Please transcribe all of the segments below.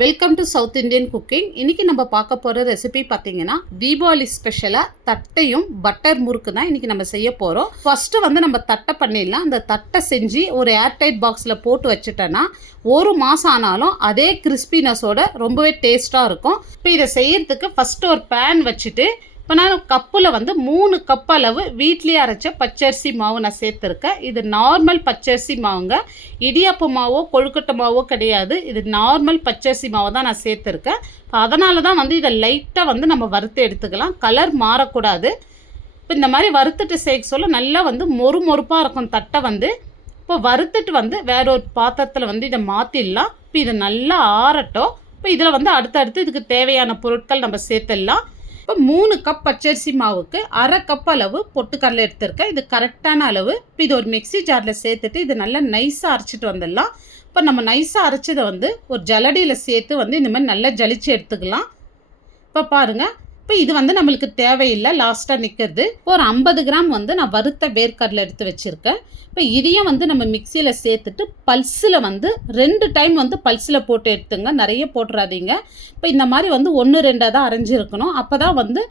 Welcome to south Indian cooking இன்னைக்கு நம்ம பார்க்க போகிற ரெசிபி பார்த்தீங்கன்னா தீபாவளி ஸ்பெஷலாக தட்டையும் பட்டர் முறுக்கு தான் இன்றைக்கி நம்ம செய்ய போகிறோம் ஃபஸ்ட்டு வந்து நம்ம தட்டை பண்ணிடலாம். அந்த தட்டை செஞ்சு ஒரு ஏர்டைட் பாக்ஸில் போட்டு வச்சுட்டோன்னா ஒரு மாதம் ஆனாலும் அதே கிறிஸ்பினஸோட ரொம்பவே டேஸ்ட்டாக இருக்கும். இப்போ இதை செய்யறதுக்கு ஃபஸ்ட்டு ஒரு பேன் வச்சுட்டு இப்போ நான் கப்பில் வந்து மூணு கப் அளவு வீட்லேயே அரைச்ச பச்சரிசி மாவு நான் சேர்த்துருக்கேன். இது நார்மல் பச்சரிசி மாவுங்க. இடியாப்ப மாவோ கொழுக்கட்டை மாவோ கிடையாது. இது நார்மல் பச்சரிசி மாவை தான் நான் சேர்த்துருக்கேன். இப்போ அதனால தான் வந்து இதை லைட்டாக வந்து நம்ம வறுத்து எடுத்துக்கலாம். கலர் மாறக்கூடாது. இப்போ இந்த மாதிரி வறுத்துட்டு சேர்க்க சொல்ல நல்லா வந்து மொறு மொறுப்பாக இருக்கும் தட்டை வந்து. இப்போ வறுத்துட்டு வந்து வேற ஒரு பாத்திரத்தில் வந்து இதை மாற்றிடலாம் இப்போ இதை நல்லா ஆறட்டும். இப்போ இதில் வந்து அடுத்தடுத்து இதுக்கு தேவையான பொருட்கள் நம்ம சேர்த்துடலாம். இப்போ மூணு கப் பச்சரிசி மாவுக்கு அரை கப் அளவு பொட்டுக்கடலை எடுத்திருக்கேன். இது கரெக்டான அளவு. இப்போ இது ஒரு மிக்ஸி ஜாரில் சேர்த்துட்டு இது நல்லா நைஸாக அரைச்சிட்டு வந்துடலாம். இப்போ நம்ம நைஸாக அரைச்சதை வந்து ஒரு ஜலடியில் சேர்த்து வந்து இந்த மாதிரி நல்லா ஜலிச்சு எடுத்துக்கலாம். இப்போ பாருங்கள் இப்போ இது வந்து நம்மளுக்கு தேவையில்லை. லாஸ்ட்டாக நிற்கிறது ஒரு ஐம்பது கிராம் வந்து நான் வறுத்த வேர்க்கடலை எடுத்து வச்சுருக்கேன். இப்போ இதையும் வந்து நம்ம மிக்சியில் சேர்த்துட்டு பல்ஸில் வந்து ரெண்டு டைம் வந்து பல்ஸில் போட்டு எடுத்துங்க. நிறைய போட்டுறாதீங்க. இப்போ இந்த மாதிரி வந்து ஒன்று ரெண்டாக தான் அரைஞ்சிருக்கணும். அப்போ தான் வந்து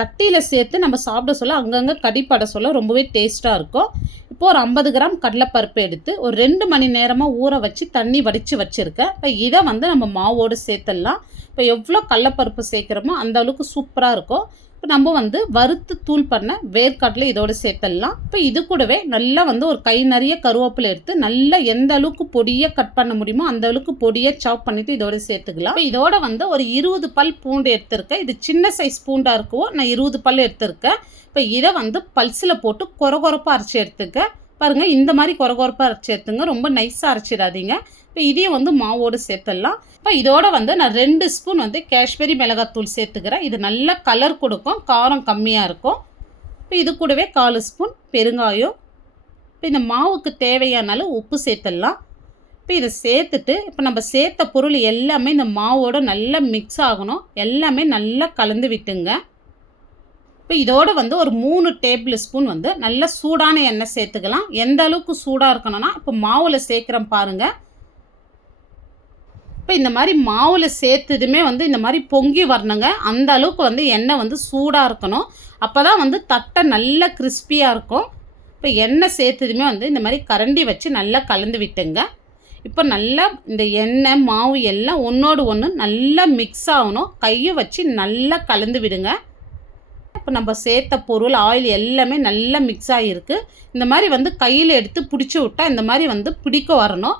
தட்டியில் சேர்த்து நம்ம சாப்பிட சொல்ல அங்கங்கே கடிப்பட சொல்ல ரொம்பவே டேஸ்ட்டாக இருக்கும். இப்போ ஒரு ஐம்பது கிராம் கடலைப்பருப்பு எடுத்து ஒரு ரெண்டு மணி நேரமாக ஊற வச்சு தண்ணி வடித்து வச்சுருக்கேன். இப்போ இதை வந்து நம்ம மாவோடு சேர்த்துடலாம். இப்போ எவ்வளோ கடலைப்பருப்பு சேர்க்குறோமோ அந்த அளவுக்கு சூப்பராக இருக்கும். இப்போ நம்ம வந்து வறுத்து தூள் பண்ண வேர்க்கடலை இதோடு சேர்த்துடலாம். இப்போ இது கூடவே நல்லா வந்து ஒரு கை நிறைய கருவேப்பிலை எடுத்து நல்லா எந்த அளவுக்கு பொடியை கட் பண்ண முடியுமோ அந்த அளவுக்கு பொடியை சாப் பண்ணிவிட்டு இதோட சேர்த்துக்கலாம். இப்போ இதோட வந்து ஒரு இருபது பல் பூண்டு எடுத்திருக்கேன். இது சின்ன சைஸ் பூண்டாக இருக்கவோ நான் இருபது பல் எடுத்திருக்கேன். இப்போ இதை வந்து பல்ஸில் போட்டு கொர கொரப்பாக அரைச்சி எடுத்துக்க. பாருங்கள் இந்த மாதிரி கொர கொரப்பாக அரைச்சி எடுத்துங்க. ரொம்ப நைஸாக அரைச்சிடாதீங்க. இப்போ இதையும் வந்து மாவோடு சேர்த்துடலாம். இப்போ இதோட வந்து நான் ரெண்டு ஸ்பூன் வந்து காஷ்மீரி மிளகாத்தூள் சேர்த்துக்கிறேன். இது நல்ல கலர் கொடுக்கும். காரம் கம்மியாக இருக்கும். இப்போ இது கூடவே கால் ஸ்பூன் பெருங்காயம். இப்போ இந்த மாவுக்கு தேவையான அளவு உப்பு சேர்த்துடலாம். இப்போ இதை சேர்த்துட்டு இப்போ நம்ம சேர்த்த பொருள் எல்லாமே இந்த மாவோட நல்லா மிக்ஸ் ஆகணும். எல்லாமே நல்லா கலந்து விட்டுங்க. இப்போ இதோட வந்து ஒரு மூணு டேபிள் ஸ்பூன் வந்து நல்ல சூடான எண்ணெய் சேர்த்துக்கலாம். எந்த அளவுக்கு சூடாக இருக்கணும்னா இப்போ மாவில் சேர்க்குறேன் பாருங்கள் இப்போ இந்த மாதிரி மாவில் சேர்த்ததுமே வந்து இந்த மாதிரி பொங்கி வரணுங்க. அந்த அளவுக்கு வந்து எண்ணெய் வந்து சூடாக இருக்கணும். அப்போ தான் வந்து தட்டை நல்லா கிறிஸ்பியாக இருக்கும். இப்போ எண்ணெய் சேர்த்ததுமே வந்து இந்த மாதிரி கரண்டி வச்சு நல்லா கலந்து விட்டுங்க. இப்போ நல்லா இந்த எண்ணெய் மாவு எல்லாம் ஒன்றோடு ஒன்று நல்லா மிக்ஸ் ஆகணும். கையை வச்சு நல்லா கலந்து விடுங்க. இப்போ நம்ம சேர்த்த பொருள் ஆயில் எல்லாமே நல்லா மிக்ஸ் ஆகிருக்கு இந்த மாதிரி வந்து கையில் எடுத்து பிடிச்சி விட்டா இந்த மாதிரி வந்து பிடிக்க வரணும்.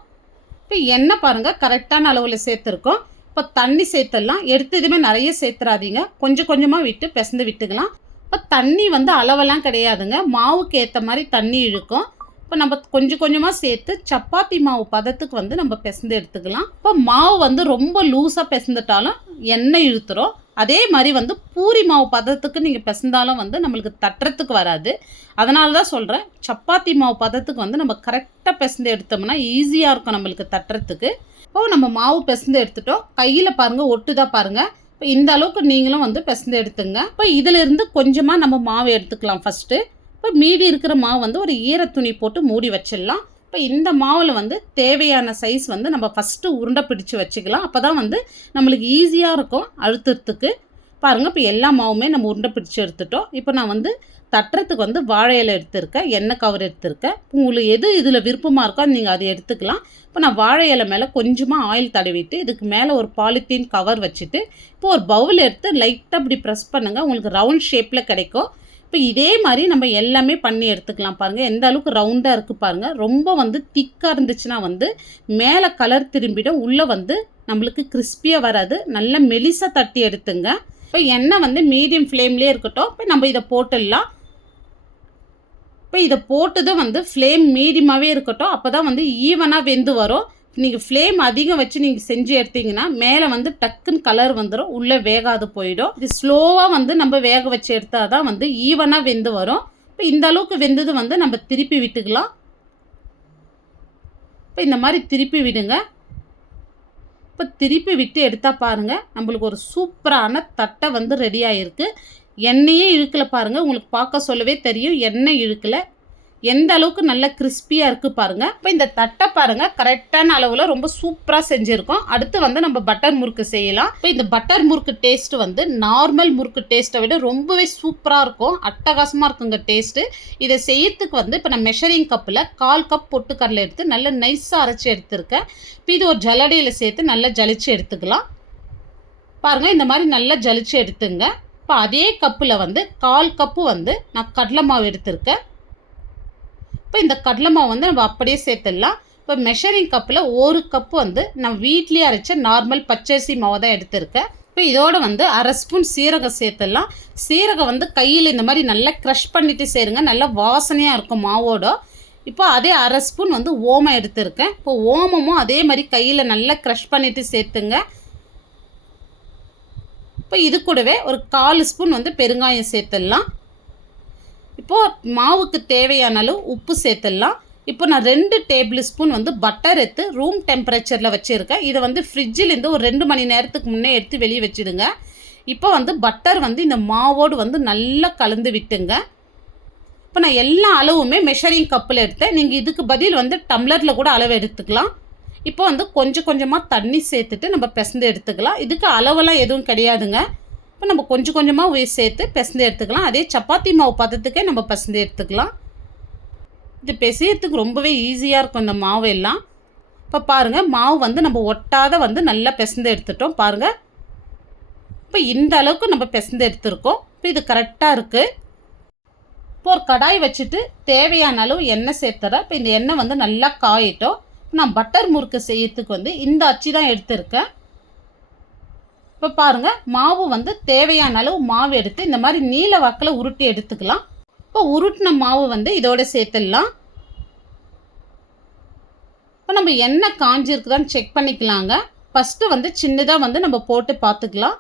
இப்போ எண்ணெய் பாருங்கள் கரெக்டான அளவில் சேர்த்துருக்கோம். இப்போ தண்ணி சேர்த்துடலாம். எடுத்ததுமே நிறைய சேர்த்துறாதீங்க கொஞ்சம் கொஞ்சமாக விட்டு பிசந்து விட்டுக்கலாம். இப்போ தண்ணி வந்து அளவெல்லாம் கிடையாதுங்க. மாவுக்கு ஏற்ற மாதிரி தண்ணி இழுக்கும். இப்போ நம்ம கொஞ்சம் கொஞ்சமாக சேர்த்து சப்பாத்தி மாவு பதத்துக்கு வந்து நம்ம பிசைந்து எடுத்துக்கலாம். இப்போ மாவு வந்து ரொம்ப லூஸாக பிசைந்துட்டாலும் எண்ணெய் இழுத்துரும். அதே மாதிரி வந்து பூரி மாவு பதத்துக்கு நீங்கள் பிசைந்தாலும் வந்து நம்மளுக்கு தட்டுறதுக்கு வராது. அதனால தான் சொல்கிறேன் சப்பாத்தி மாவு பதத்துக்கு வந்து நம்ம கரெக்டாக பிசைந்து எடுத்தோம்னா ஈஸியாக இருக்கும் நம்மளுக்கு தட்டுறதுக்கு. இப்போ நம்ம மாவு பிசைந்து எடுத்துட்டோம். கையில் பாருங்கள் ஒட்டுதா பாருங்கள் இப்போ இந்த அளவுக்கு நீங்களும் வந்து பிசைந்து எடுத்துங்க. இப்போ இதிலிருந்து கொஞ்சமாக நம்ம மாவு எடுத்துக்கலாம் ஃபஸ்ட்டு இப்போ மீதி இருக்கிற மாவு வந்து ஒரு ஈர துணி போட்டு மூடி வச்சிடலாம். இப்போ இந்த மாவில் வந்து தேவையான சைஸ் வந்து நம்ம ஃபஸ்ட்டு உருண்டை பிடிச்சு வச்சுக்கலாம். அப்போ தான் வந்து நம்மளுக்கு ஈஸியாக இருக்கும் அழுத்துறதுக்கு. பாருங்கள் இப்போ எல்லா மாவுமே நம்ம உருண்டை பிடிச்சு எடுத்துட்டோம். இப்போ நான் வந்து தட்டுறதுக்கு வந்து வாழை இலை எடுத்திருக்கேன் எண்ணெய் கவர் எடுத்திருக்கேன். உங்களுக்கு எது இதில் விருப்பமாக இருக்கோ நீங்கள் அதை எடுத்துக்கலாம். இப்போ நான் வாழை இலை மேலே கொஞ்சமாக ஆயில் தடவிட்டு இதுக்கு மேலே ஒரு பாலித்தீன் கவர் வச்சுட்டு இப்போ ஒரு பவுல் எடுத்து லைட்டாக இப்படி ப்ரெஸ் பண்ணுங்கள் உங்களுக்கு ரவுண்ட் ஷேப்பில் கிடைக்கும். இப்போ இதே மாதிரி நம்ம எல்லாமே பண்ணி எடுத்துக்கலாம் பாருங்கள் எந்த அளவுக்கு ரவுண்டாக இருக்குது பாருங்கள் ரொம்ப வந்து திக்காக இருந்துச்சுன்னா வந்து மேலே கலர் திரும்பிடும் உள்ளே வந்து நம்மளுக்கு கிறிஸ்பியாக வராது. நல்லா மெலிசாக தட்டி எடுத்துங்க. இப்போ எண்ணெய் வந்து மீடியம் ஃப்ளேம்லேயே இருக்கட்டும். இப்போ நம்ம இதை போட்டுடலாம். இப்போ இதை போட்டதும் வந்து ஃப்ளேம் மீடியமாகவே இருக்கட்டும். அப்போ தான் வந்து ஈவனாக வெந்து வரும். நீங்கள் ஃப்ளேம் அதிகம் வச்சு நீங்கள் செஞ்சு எடுத்தீங்கன்னா மேலே வந்து டக்குன்னு கலர் வந்துடும் உள்ளே வேகாது போயிடும். இது ஸ்லோவாக வந்து நம்ம வேக வச்சு எடுத்தால் தான் வந்து ஈவனாக வெந்து வரும். இப்போ இந்த அளவுக்கு வெந்தது வந்து நம்ம திருப்பி விட்டுக்கலாம். இப்போ இந்த மாதிரி திருப்பி விடுங்க. இப்போ திருப்பி விட்டு எடுத்தால் பாருங்கள் நம்மளுக்கு ஒரு சூப்பரான தட்டை வந்து ரெடி ஆகிருக்கு எண்ணெயே இழுக்கலை பாருங்கள் உங்களுக்கு பார்க்க சொல்லவே தெரியும். எண்ணெய் இழுக்கலை. எந்த அளவுக்கு நல்ல கிறிஸ்பியாக இருக்குது பாருங்கள் இப்போ இந்த தட்டை பாருங்கள் கரெக்டான அளவில் ரொம்ப சூப்பராக செஞ்சுருக்கோம். அடுத்து வந்து நம்ம பட்டர் முறுக்கு செய்யலாம். இப்போ இந்த பட்டர் முறுக்கு டேஸ்ட் வந்து நார்மல் முறுக்கு டேஸ்ட்டை விட ரொம்பவே சூப்பராக இருக்கும். அட்டகாசமாக இருக்குங்க டேஸ்ட்டு இதை செய்யறதுக்கு வந்து இப்போ நான் மெஷரிங் கப்பில் கால் கப் பொட்டுக்கடலை எடுத்து நல்ல நைஸாக அரைச்சி எடுத்திருக்கேன். இப்போ இது ஒரு ஜலடையில் சேர்த்து நல்லா ஜலிச்சு எடுத்துக்கலாம். பாருங்கள் இந்த மாதிரி நல்லா ஜலிச்சு எடுத்துங்க. இப்போ அதே கப்பில் வந்து கால் கப்பு வந்து நான் கடலை மாவு எடுத்திருக்கேன். இப்போ இந்த கடலை மாவு வந்து நம்ம அப்படியே சேர்த்துடலாம். இப்போ மெஷரிங் கப்பில் ஒரு கப்பு வந்து நான் வீட்லேயே அரைச்ச நார்மல் பச்சரிசி மாவை தான் எடுத்திருக்கேன். இப்போ இதோட வந்து அரை ஸ்பூன் சீரகம் சேர்த்துடலாம். சீரகம் வந்து கையில் இந்த மாதிரி நல்லா க்ரஷ் பண்ணிவிட்டு சேருங்க. நல்லா வாசனையாக இருக்கும் மாவோட. இப்போ அதே அரை ஸ்பூன் வந்து ஓமம் எடுத்திருக்கேன். இப்போ ஓமமும் அதே மாதிரி கையில் நல்லா க்ரஷ் பண்ணிவிட்டு சேர்த்துங்க. இப்போ இது கூடவே ஒரு கால் ஸ்பூன் வந்து பெருங்காயம் சேர்த்துடலாம். இப்போது மாவுக்கு தேவையான அளவு உப்பு சேர்த்துடலாம். இப்போ நான் ரெண்டு டேபிள் ஸ்பூன் வந்து பட்டர் எடுத்து ரூம் டெம்பரேச்சரில் வச்சுருக்கேன். இதை வந்து ஃப்ரிட்ஜிலேருந்து ஒரு ரெண்டு மணி நேரத்துக்கு முன்னே எடுத்து வெளியே வச்சுடுங்க. இப்போ வந்து பட்டர் வந்து இந்த மாவோடு வந்து நல்லா கலந்து விட்டுங்க. இப்போ நான் எல்லா அளவுமே மெஷரிங் கப்பில் எடுத்தேன். நீங்கள் இதுக்கு பதில் வந்து டம்ளரில் கூட அளவு எடுத்துக்கலாம். இப்போ வந்து கொஞ்சம் கொஞ்சமாக தண்ணி சேர்த்துட்டு நம்ம பிசந்து எடுத்துக்கலாம். இதுக்கு அளவெல்லாம் எதுவும் கிடையாதுங்க. இப்போ நம்ம கொஞ்சம் கொஞ்சமாக உயிர் சேர்த்து பிசந்து எடுத்துக்கலாம். அதே சப்பாத்தி மாவு பதத்துக்கே நம்ம பிசந்து எடுத்துக்கலாம். இது பிசையறதுக்கு ரொம்பவே ஈஸியாக இருக்கும் இந்த மாவு எல்லாம். இப்போ பாருங்கள் மாவு வந்து நம்ம ஒட்டாத வந்து நல்லா பிசந்து எடுத்துட்டோம் பாருங்கள் இப்போ இந்த அளவுக்கு நம்ம பிசந்து எடுத்துருக்கோம். இப்போ இது கரெக்டாக இருக்குது இப்போ ஒரு கடாய் வச்சுட்டு தேவையான அளவு எண்ணெய் சேர்த்துறேன். இப்போ இந்த எண்ணெய் வந்து நல்லா காயிட்டோம். நான் பட்டர் முறுக்கு செய்யறதுக்கு வந்து இந்த அச்சு தான் எடுத்திருக்கேன். இப்போ பாருங்கள் மாவு வந்து தேவையான அளவு மாவு எடுத்து இந்த மாதிரி நீல வாக்கில் உருட்டி எடுத்துக்கலாம். இப்போ உருட்டின மாவு வந்து இதோட சேர்த்துடலாம். இப்போ நம்ம எண்ணெய் காஞ்சிருக்குதான்னு செக் பண்ணிக்கலாங்க. ஃபஸ்ட்டு வந்து சின்னதாக வந்து நம்ம போட்டு பார்த்துக்கலாம்.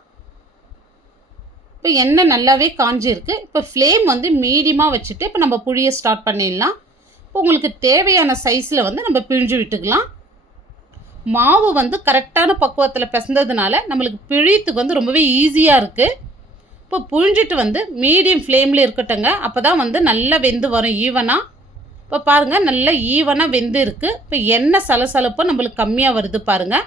இப்போ எண்ணெய் நல்லாவே காஞ்சிருக்கு. இப்போ ஃப்ளேம் வந்து மீடியமாக வச்சுட்டு இப்போ நம்ம புழிய ஸ்டார்ட் பண்ணிடலாம். இப்போ உங்களுக்கு தேவையான சைஸில் வந்து நம்ம பிழிஞ்சு விட்டுக்கலாம். மாவு வந்து கரெக்டான பக்குவத்தில் பிசந்ததுனால நம்மளுக்கு பிழித்துக்கு வந்து ரொம்பவே ஈஸியாக இருக்குது இப்போ புழிஞ்சிட்டு வந்து மீடியம் ஃப்ளேமில் இருக்கட்டுங்க அப்போ தான் வந்து நல்லா வெந்து வரும் ஈவனாக இப்போ பாருங்கள் நல்லா ஈவனாக வெந்து இருக்குது இப்போ எண்ணெய் சலசலப்பும் நம்மளுக்கு கம்மியாக வருது பாருங்கள்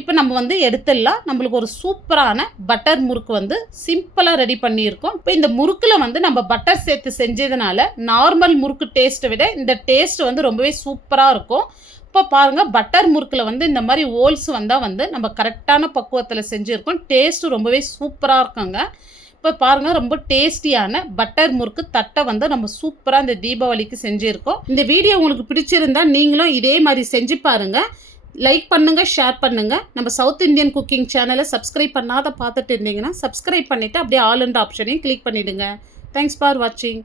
இப்போ நம்ம வந்து எடுத்துடலாம். நம்மளுக்கு ஒரு சூப்பரான பட்டர் முறுக்கு வந்து சிம்பிளாக ரெடி பண்ணியிருக்கோம். இப்போ இந்த முறுக்கில் வந்து நம்ம பட்டர் சேர்த்து செஞ்சதுனால நார்மல் முறுக்கு டேஸ்ட்டை விட இந்த டேஸ்ட் வந்து ரொம்பவே சூப்பராக இருக்கும். இப்போ பாருங்கள் பட்டர் முறுக்கில் வந்து இந்த மாதிரி ஓல்ஸ் வந்தால் வந்து நம்ம கரெக்டான பக்குவத்தில் செஞ்சுருக்கோம். டேஸ்ட்டு ரொம்பவே சூப்பராக இருக்குங்க. இப்போ பாருங்கள் ரொம்ப டேஸ்டியான பட்டர் முறுக்கு தட்டை வந்து நம்ம சூப்பராக இந்த தீபாவளிக்கு செஞ்சுருக்கோம். இந்த வீடியோ உங்களுக்கு பிடிச்சிருந்தா நீங்களும் இதே மாதிரி செஞ்சு பாருங்கள் லைக் பண்ணுங்கள் ஷேர் பண்ணுங்கள் நம்ம சவுத் இந்தியன் குக்கிங் சேனலை சப்ஸ்கிரைப் பண்ணாத பார்த்துட்டு இருந்தீங்கன்னா சப்ஸ்கிரைப் பண்ணிவிட்டு அப்படியே ஆல் அண்ட் ஆப்ஷனையும் கிளிக் பண்ணிவிடுங்க தேங்க்ஸ் ஃபார் வாட்சிங்